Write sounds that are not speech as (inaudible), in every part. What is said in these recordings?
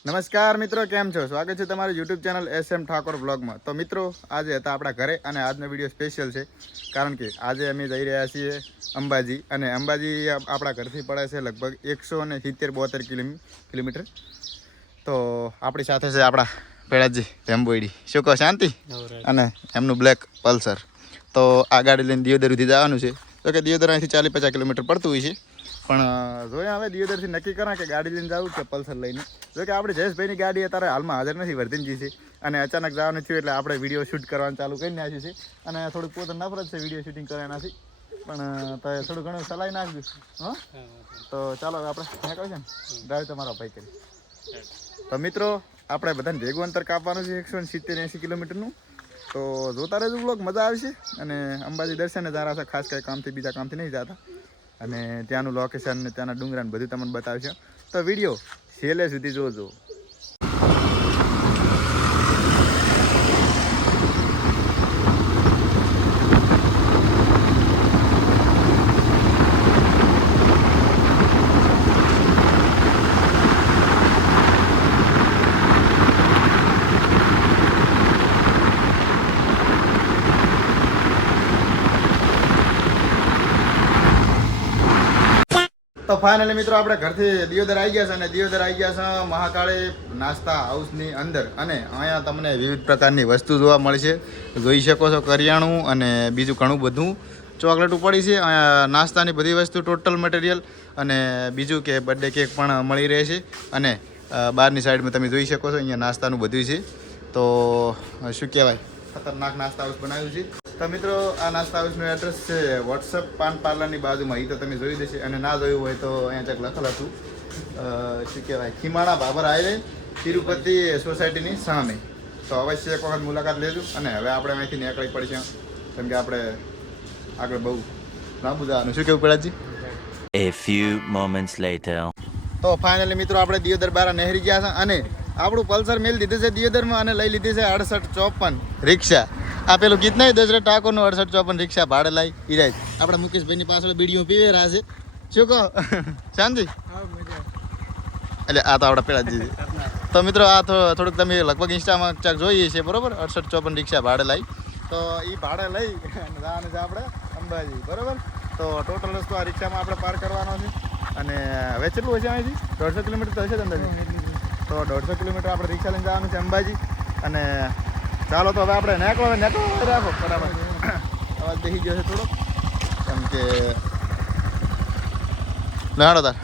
નમસ્કાર મિત્રો કેમ છો? સ્વાગત છે તમારું YouTube channel S M Thakor બ્લોગમાં. તો મિત્રો આજે હતા આપણા ઘરે અને આજનો વીડિયો સ્પેશિયલ છે. કારણ કે આજે અમે જઈ રહ્યા છીએ અંબાજી અને અંબાજી આપણા ઘરથી પડે છે લગભગ એકસો અને સિત્તેર બોતેર કિલોમી કિલોમીટર. તો આપણી સાથે છે આપણા પેડાજી ભેમ્બોઈડી શું કહો શાંતિ? અને એમનું બ્લેક પલ્સર તો આ ગાડી લઈને દિયોદર સુધી જવાનું છે. તો કે દિયોદર અહીંથી ચાલીસ પચાસ કિલોમીટર પડતું હોય છે. પણ જોઈએ હવે દિયોદરથી નક્કી કરા કે ગાડી લઈને જવું કે પલ્સર લઈને? જો કે આપણે જયેશભાઈની ગાડી અત્યારે હાલમાં હાજર નથી વર્ધનજી છે. અને અચાનક જવાનું થયું એટલે આપણે વીડિયો શૂટ કરવાનું ચાલુ કરી નાખ્યું છે. અને થોડુંક પોતે નફરત છે વીડિયો શૂટિંગ કરવાનાથી પણ તો થોડું ઘણું ચલાવી નાખ્યું હા? તો ચાલો આપણે છે ને. ડ્રાઈવ તમારો ભાઈ કરી. તો મિત્રો આપણે બધાને ભેગું અંતર કાપવાનું છે એકસો સિત્તેર એંસી કિલોમીટરનું. તો જોતા રહેજો બ્લોગ મજા આવશે. અને અંબાજી દર્શને જારા છે ખાસ કંઈ કામથી, બીજા કામથી નહીં જતા. અને ત્યાંનું લોકેશન ને ત્યાંના ડુંગરાને બધું તમને બતાવશે. તો વીડિયો છેલ્લે સુધી જોજો. તો ફાઇનલી મિત્રો આપણે ઘરથી દિયોદર આવી ગયા છે અને દિયોદર આવી ગયા છે મહાકાળી નાસ્તા હાઉસની અંદર. અને અહીંયા તમને વિવિધ પ્રકારની વસ્તુ જોવા મળશે. જોઈ શકો છો કરિયાણું અને બીજું ઘણું બધું. ચોકલેટ પડી છે. અહીંયા નાસ્તાની બધી વસ્તુ ટોટલ મટીરિયલ અને બીજું કે બર્થડે કેક પણ મળી રહે છે. અને બહારની સાઈડમાં તમે જોઈ શકો છો, અહીંયા નાસ્તાનું બધું છે. તો, શું કહેવાય? ખતરનાક નાસ્તા હાઉસ બનાવ્યું છે. તો મિત્રો આ નાસ્તા હાઉસનું એડ્રેસ છે વોટ્સઅપ પાન પાર્લરની બાજુમાં. એ તો તમે જોઈ દેશે. અને ના જોયું હોય તો અહીંયા ચક લખેલ હતું. શું કહેવાય? ખીમાણા બાબર હાઈવે તિરુપતિ સોસાયટીની સામે. તો અવશ્ય એક વખત મુલાકાત લેજો. અને હવે આપણે અહીંથી નીકળી પડશે. કેમ કે આપણે આગળ બહુ લાંબુ જવાનું. શું કેવું પડાજી A few moments later. તો ફાઇનલી મિત્રો આપણે દિયોદર બારા નહેરી ગયા છે અને આપણું પલ્સર મેલ દીધું છે દિયોદરમાં અને લઈ લીધી છે અડસઠ ચોપન રિક્ષા. આ પેલું ગીત નહીં દશરથ ઠાકોરનું અડસઠ ચોપન રિક્ષા ભાડે લાવી ઈરાય આપણા મુકેશભાઈની પાછળ બીડીઓ પીવે રહ્યા છે. શું કહો? (laughs) શાંતિ? એટલે આ તો આપણા પેલા દીધી તો મિત્રો આ થોડુંક તમે લગભગ ઇન્સ્ટામાં ચાક જોઈએ છે બરોબર? અડસઠ ચોપન રિક્ષા ભાડે લાવી તો એ ભાડે લઈ (laughs) અને જવાનું છે આપણે અંબાજી બરોબર? તો ટોટલ રસ્તો આ રિક્ષામાં આપણે પાર કરવાનો છે. અને હવે કેટલું હશે અહીંથી? દોઢસો કિલોમીટર તો હશે જ અંદાજે? તો દોઢસો કિલોમીટર આપણે રિક્ષા લઈને જવાનું છે અંબાજી. અને ચાલો તો હવે આપણે નેકળો નેકળો રાખો, બરાબર. અવાજ દેખી ગયો છે થોડો કેમ કે નાડો તાર.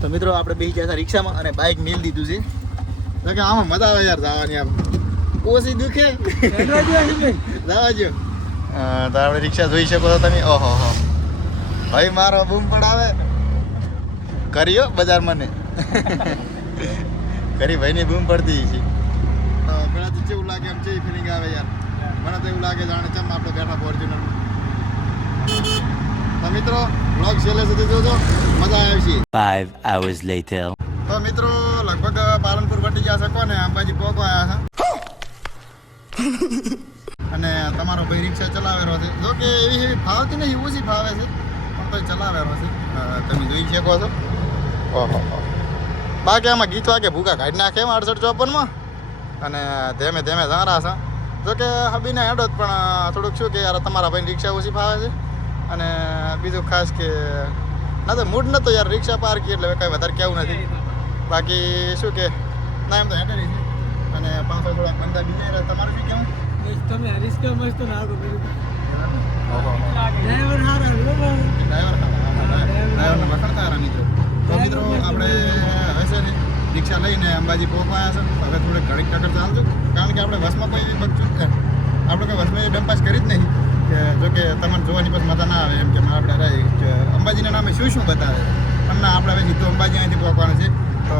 તો મિત્રો, આપણે બેસી ગયા હતા રિક્ષામાં અને બાઇક મેલ દીધું છે. કે આમાં મજા આવે યાર જવાની આમ ઓછી દુખે. જવા જો તો આપણે રિક્ષા જોઈ શકો છો તમે. ઓહો, હો. ભાઈ, મારો બૂમ પડાવે. કર્યો બજાર મને (laughs) કરી, ભાઈની બૂમ પડતી છે તો પેલા તો કેવું લાગે એમ છે ફિલિંગ આવે યાર. મને તો એવું લાગે જાણે ચમ આપણે બેઠા ફોર્ચ્યુનર તો મિત્રો બ્લોગ છેલ્લે સુધી જોજો. મજા આવશે Five hours later. તો મિત્રો લગભગ પાલનપુર વટી ગયા શકો ને અંબાજી પોકો આવ્યા છે (laughs) અને તમારો ભાઈ રિક્ષા ચલાવેલો છે. જો કે એવી એવી ફાવતી નહીં ઓછી ફાવે છે. પણ તો ચલાવેલો છે. તમે જોઈ શકો છો. ઓહો. બાકી આમાં ગીત વાગે ભૂકા કાઢી નાખે એમ અડસઠ ચોપનમાં. અને ધીમે ધીમે જારા છે. જોકે હબીને હેડો જ પણ થોડુંક શું કે યાર તમારા ભાઈ રિક્ષા ઓછી ફાવે છે. અને બીજું ખાસ કે ના તો મૂડ નતો યાર રિક્ષા પાર્કી એટલે કાંઈ વધારે કેવું નથી. બાકી શું કે ના એમ તો હેડરી છે અને પાછળ થોડા મંદા બીજા. તમારે શું કેવું? તમે રિક્ષા મસ્ત ઓહો. ડ્રાઈવર હારા બરોબર ડ્રાઈવર ડ્રાઈવરને વખણતા હતા મિત્રો તો મિત્રો આપણે હવે છે ને રિક્ષા લઈને અંબાજી પહોંચવાયા છે. હવે થોડે ઘડીક ટકર ચાલજો કારણ કે આપણે વસમાં કોઈ બગચું આપણે કોઈ વસમાં ડંપાસ કરી જ નહીં. કે જો કે તમને જોવાની પછી મજા ના આવે એમ કે આપણે અંબાજીના નામે શું શું બતાવે. તમને આપણે હવે સીધું અંબાજી અહીંથી પહોંચવાનું છે. તો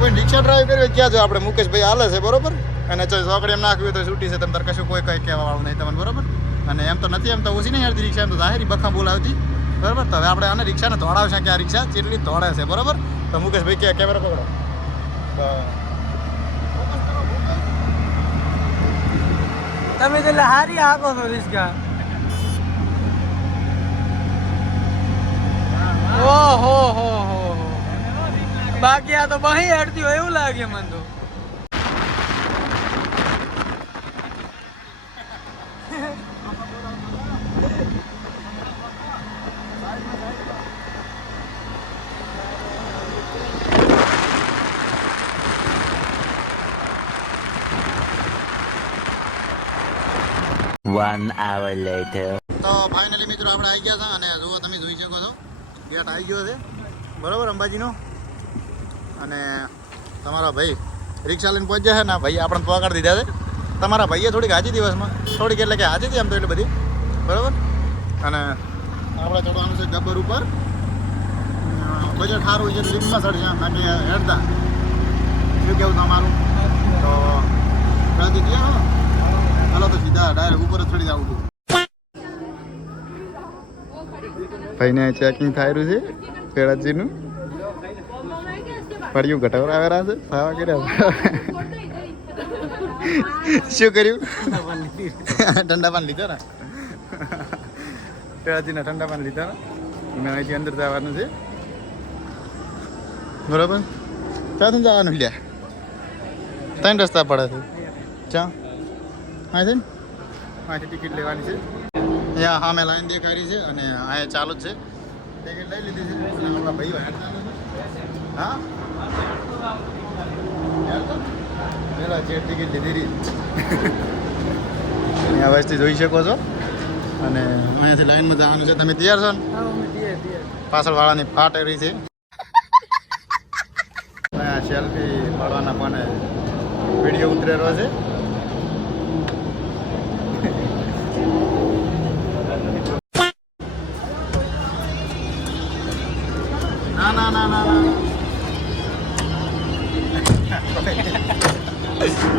કોઈ રિક્ષા ડ્રાઈવ કર્યો ક્યાં જો આપણે મુકેશભાઈ હાલે છે, બરોબર? અને જો ચોકડી એમ નાખ્યું તો છૂટી છે તમને કશું કોઈ કંઈ કહેવા નહીં તમને, બરોબર? અને એમ તો નથી, એમ તો ઓછી નહીં આવતી રિક્ષા એમ તો જાહેરી બખા બોલાવતી. બરોબર? તો હવે આપણે આને રિક્ષાને દોડાવશે કે આ રિક્ષા? ચેટલી દોડે છે, બરાબર? તો મુકેશભાઈ કે કેમેરા પકડો. તમે તો હારી આપો છો રિક્ષા. ઓહો, હો હો બાકી આ તો બહી અડતી હોય એવું લાગે મને તો. One hour later. તો ફાઇનલી મિત્રો આપણે આવી ગયા હતા અને જુઓ તમે જોઈ શકો છો ગેટ આવી ગયો છે. બરાબર અંબાજીનો? અને તમારા ભાઈ રિક્ષા લઈને પહોંચ્યા છે ને ભાઈ આપણને પહોંચાડી દીધા છે. તમારા ભાઈએ થોડીક હાજી દિવસમાં, થોડીક એટલે કે હાજી હતી આમ તો એટલે બધી. બરાબર? અને આપણે ચડવાનું છે ગબ્બર ઉપર. બજેટ સારું છે લિફ્ટમાં ચડશે બાકી હેડતા શું કેવું તમારું? તો રાજી હાલો તો સીધા ડાયરેક્ટ ઉપર ચડી જવું છું. ભાઈને ચેકિંગ થાય રહ્યું છે પેરાજીનું ફર્યું ઘટાવર આવેલા છે, ખાવા કર્યા શું કર્યું? ઠંડા પાન લીધા ને? પેરાજીના ઠંડા પાન લીધા ને? મેં અહીંથી અંદર જવાનું છે. બરાબર? ક્યાંથી જવાનું લ્યા? ત્રણ રસ્તા પડે છે. ચા છે અહીંથી ટિકિટ લેવાની છે. અહીંયા સામે લાઈન દેખાડી છે અને અહીંયા ચાલુ જ છે. ટિકિટ લઈ લીધી છે. અને આપણા ભાઈ હા? પેલા જે ટિકિટ લીધી રહી અહીંયા (laughs) વસ્તી જોઈ શકો છો. અને અહીંયાથી લાઈનમાં જવાનું છે. તમે તૈયાર છો ને? પાછળ વાળાની ફાટ રહી છે. (laughs) અહીંયા સેલ્ફી પાડવાના પણ વીડિયો ઉતરેલો છે.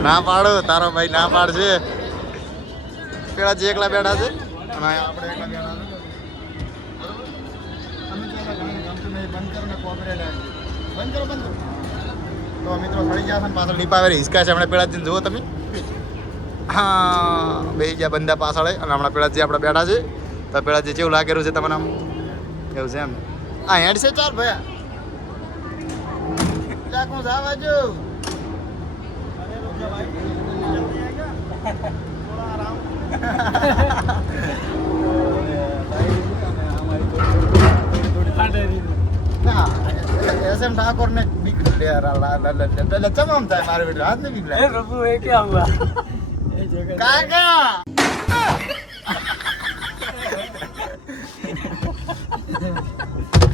ના પાડો, તારો ભાઈ ના પાડશે. પેલા જે એકલા બેઠા છે? અને આપણે આવે. ગયા. પાછળ લીપાવેલી હિસકા છે, હમણાં પેલા જઈને તમે. હા, બે ગયા બંદા પાછળ અને હમણાં પેલા જે આપણે બેઠા છે, તો પેલા જે કેવું લાગેલું છે તમને આમ? એવું છે એમ. હા હેડ છે ચાલ ભયા. જાવા જો. એસ એમ ઠાકોર ને બીક એટલે ચમામ થાય મારે બેટો હાથ ને બીક લાગે પ્રભુ એ ક્યાં હુઆ? કાકા!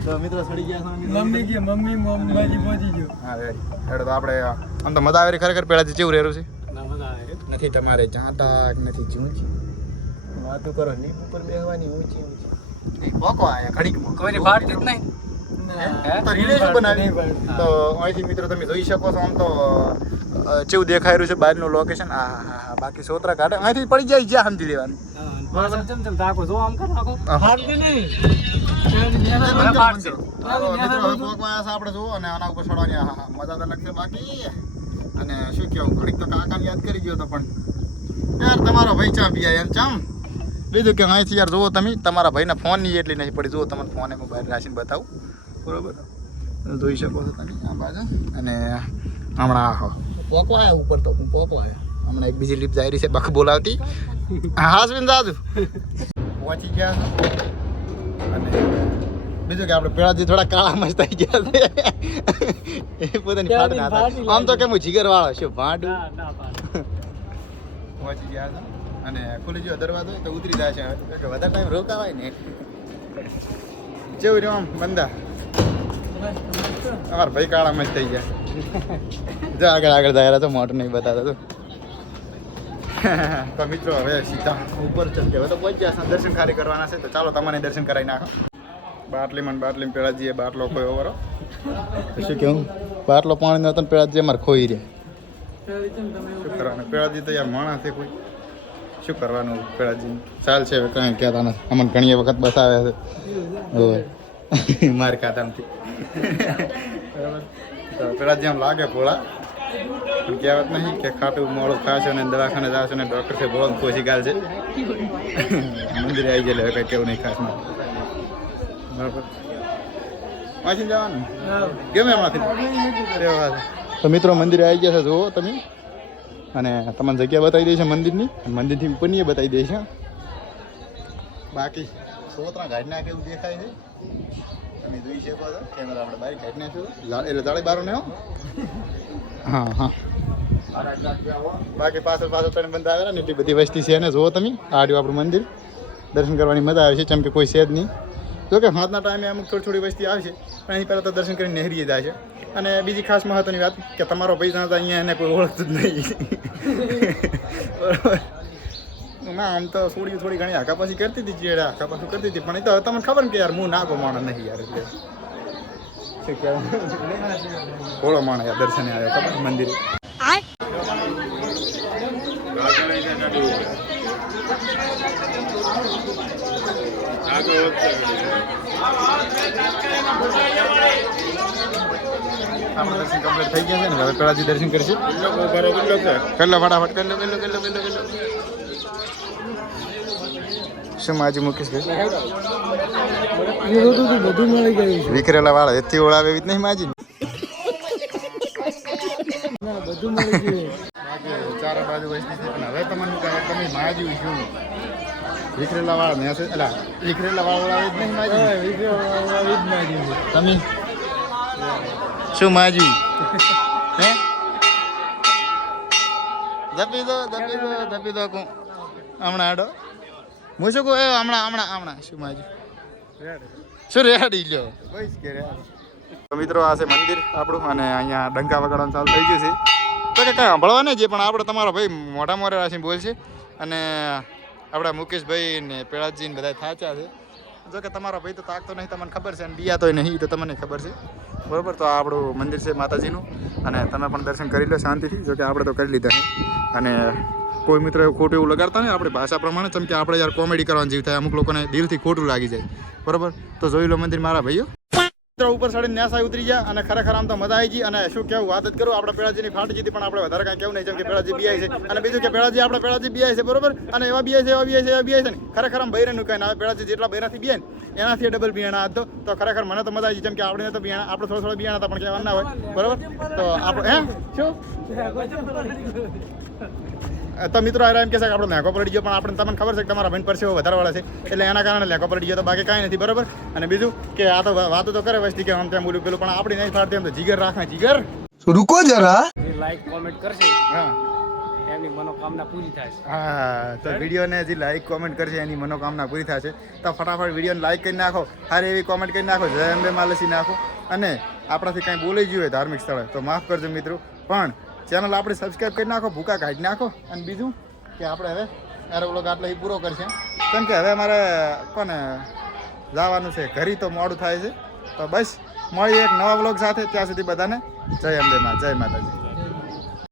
તો મિત્રો આપણે આમ તો મજા આવે ખરેખર પેલાથી જેવું રહેરું છે? નથી તમારે ચાંતા નથી ચૂંચી વાતો કરો ની ઉપર બેહવાની ઊંચી ઊંચી. પોકો આયા ઘડીકમાં કોઈને ભાડ જ નહીં. તો રિલેશન બનાવી? તો અહીંથી મિત્રો તમે જોઈ શકો છો આમ તો જેવું દેખાઈ રહ્યું છે બહારનું લોકેશન હા બાકી સોતરા કાઢે અહીંથી પડી જાય જ્યાં સમજી દેવાનું આપણે જુઓ અને આના ઉપર ચડવાની મજા તો બાકી અને શું કેવું ઘડીક યાદ કરી ગયો હતો પણ યાર તમારો ભાઈ ચા પીયા એમ ચમ લીધું કે અહીંથી યાર જુઓ તમે તમારા ભાઈના ફોનની એટલી નહીં પડી જુઓ તમને ફોને મોબાઈલ રાખીને બતાવું બરોબર જોઈ શકો છો તમે આ બાજુ અને હમણાં આહો પોકો આવ્યા ઉપર તો હું પોકો આવ્યા હમણાં એક બીજી લીપ જાયરી છે બખ બોલાવતી હાસબીન દાદુ પહોંચી ગયા અને બીજું કે આપણે પેલાથી થોડા કાળા મસ્ત થઈ ગયા છે. એ પોતાની ફાટ ના હતા. આમ તો કેમ હું જીગર વાળો છું ભાંડું? પહોંચી ગયા હતા. અને ખુલી જો દરવાજો તો ઉતરી જાય છે. કે વધારે ટાઈમ રોકાવાય ને જેવું રહ્યું આમ બંદા અમારા ભાઈ કાળા મસ્ત થઈ ગયા. જો આગળ આગળ જાય તો મોટું નહીં બતાવતા તું (laughs) તો મિત્રો હવે સીધા ઉપર ચડી ગયા. હવે તો પહોંચી ગયા છે દર્શન ખાલી કરવાના છે તો ચાલો તમને દર્શન કરાવી નાખો. બાટલીમાં બાટલી પેળાજીએ બાટલો ખોયો વરો શું કેવું બાટલો પાણી હતો ને પેલા અમારે ખોઈ રહ્યા. શું કરવાનું? પેળાજી તો યાર માણસ છે કોઈ. શું કરવાનું પેળાજી ચાલ છે હવે કંઈ કહેતા નથી. અમને ઘણી વખત બતાવ્યા છે. (laughs) મારી ખાતામાંથી. બરાબર? તો પેલાજી આમ લાગે ભોળા. કહેવત નહીં કે ખાટું મોડું ખાશો ને દવાખાને જાશો ને ડૉક્ટર છે બહુ ખોસી ગાલ છે. મંદિરે આવી જાય હવે કેવું નહીં ખાસ બરાબર. વાંચીને જવાનું? ગમે હમણાંથી તો મિત્રો મંદિરે આવી ગયા છે, જુઓ તમે. અને તમને જગ્યા બતાવી છે મંદિરની. મંદિરથી ઉપરની બતાવી દઈ છે બાકી સોત્રા ગાડી કેવું દેખાય છે? તમે જોઈ શકો છો. કેમેરા આપણે બહાર નાખ્યું. જા- એટલે તાળી બારો ને હો. હા. બાકી પાછળ પાછળ ત્રણ બંધ આવેલા ને, એટલી બધી વસ્તી છે ને, જુઓ તમે આડ્યું આપણું મંદિર. દર્શન કરવાની મજા આવે છે, જેમ કે કોઈ છે જ નહીં. જોકે હાથના ટાઈમે અમુક થોડી થોડી વસ્તી આવશે પણ એની પહેલાં તો દર્શન કરીને નહેરીએ જાય છે. અને બીજી ખાસ મહત્વની વાત કે તમારો પૈસા તો અહીંયા એને કોઈ ઓળખતું જ નહીં. ના, આમ તો થોડી થોડી ઘણી આખા પાછી કરતી હતી, ચેડા આખા પાછું કરતી હતી, પણ એ તો તમને ખબર ને કે યાર હું નાગો માણસ નહીં યાર, એટલે. શું કહેવું ભોળો માણસ દર્શને આવ્યો ખબર? મંદિરે. આપણે દર્શન કમ્પ્લીટ થઈ ગયા છે ને? હવે પેલાથી દર્શન કરીશું. કેટલો ફટાફટ? કેટલો કેટલો કેટલો કેટલો કેટલો? શું માજી મૂકીશ બધું મળી ગયું છે વિખરેલા વાળા એથી ઓળાવે એવી જ નહીં માજી. ના બધું મળી ગયું ચારે બાજુ વસ્તી છે પણ હવે તમને કહે તમે? માજ્યું શું વિખરેલા વાળા મેં એટલે વિખરેલા વાળા ઓળાવે જ નહીં માજી? તમે શું માજી હે? દપી દો દપી દો દપી દો હમણાં આડો. હું શું કહું? એ હમણાં હમણાં હમણાં. શું માજુ? શું રેડી લ્યો? મિત્રો આ છે મંદિર આપણું અને અહીંયા ડંકા વગાડવાનું ચાલુ થઈ ગયું છે. તો કે કાંઈ સાંભળવા નહીં જે પણ આપણે તમારો ભાઈ મોટા મોરે રાશિ બોલશે. અને આપણા મુકેશભાઈ ને પેળાજી ને બધા થાચા છે. જો કે તમારો ભાઈ તો તાકતો નહીં તમને ખબર છે અને બિયા તો નહીં તો તમને ખબર છે. બરોબર? તો આ આપણું મંદિર છે માતાજીનું. અને તમે પણ દર્શન કરી લો શાંતિથી જો કે આપણે તો કરી લીધા છે અને કોઈ મિત્ર એવું ખોટું એવું લગાડતા ને આપણે ભાષા પ્રમાણે જેમ કે આપણે યાર કોમેડી કરવાની જીવ થાય, અમુક લોકોને દિલથી ખોટું લાગી જાય. બરોબર? તો જોઈ લો મંદિર મારા ભાઈઓ. મિત્રો ઉપર સાડી ન્યાસા ઉતરી ગયા અને ખરેખર આમ તો મજા આવી ગઈ. અને શું કેવું, વાત જ કરું, આપણે પેળાજીની ફાટી જીતી પણ આપણે વધારે કાંઈ કેવું નહીં, જેમ કે પેળાજી બીઆઈ છે. અને બીજું કે પેળાજી, આપણે પેળાજી બીઆઈ છે, બરોબર? અને એવા બીઆઈ છે, એવા બીઆઈ છે, એવા બીઆઈ છે ને. ખરેખર આમ બૈરાનું કાંઈ ના આવે પેળાજી જેટલા બૈરાથી બીએ ને, એનાથી ડબલ બિયાણા હતો તો. ખરેખર મને તો મજા આવી જેમ કે આપણે તો બિયાણા, આપણે થોડા થોડા બિયાણા હતા, પણ કહેવા ના હોય. બરોબર? તો આપણે, હે? શું? તો મિત્રો આરા એમ કહેશે કે આપણો લેકો પડી પણ આપણે તમને ખબર છે કે તમારા બેન પરસેવો વધારવાળા છે એટલે એના કારણે લેકો પડી તો બાકી કાંઈ નથી બરાબર? અને બીજું કે આ તો વાતો તો કરે વસ્તી કે આમ તેમ બોલું પેલું પણ આપણી નહીં ફાડતી એમ તો જીગર રાખે જીગર? રૂકો જરા. લાઈક કોમેન્ટ કરશે. હા. મનોકામના પૂરી થશે હા તો વિડીયોને જે લાઈક કોમેન્ટ કરશે એની મનોકામના પૂરી થાય છે. તો ફટાફટ વિડીયોને લાઈક કરી નાખો સારી એવી કોમેન્ટ કરી નાખો જય અંબે માલસી નાખો. અને આપણાથી કાંઈ બોલાઈ ગયું હોય ધાર્મિક સ્થળે તો માફ કરજો મિત્રો. પણ ચેનલ આપણે સબસ્ક્રાઈબ કરી નાખો, ભૂકા કાઢી નાખો. અને બીજું કે આપણે હવે એરો વ્લોગ આટલો એ પૂરો કરશે. કેમ કે હવે અમારે કોને જવાનું છે? ઘરી તો મોડું થાય છે. તો બસ, મળીએ એક નવા બ્લોગ સાથે. ત્યાં સુધી બધાને જય અંબેમાં જય માતાજી.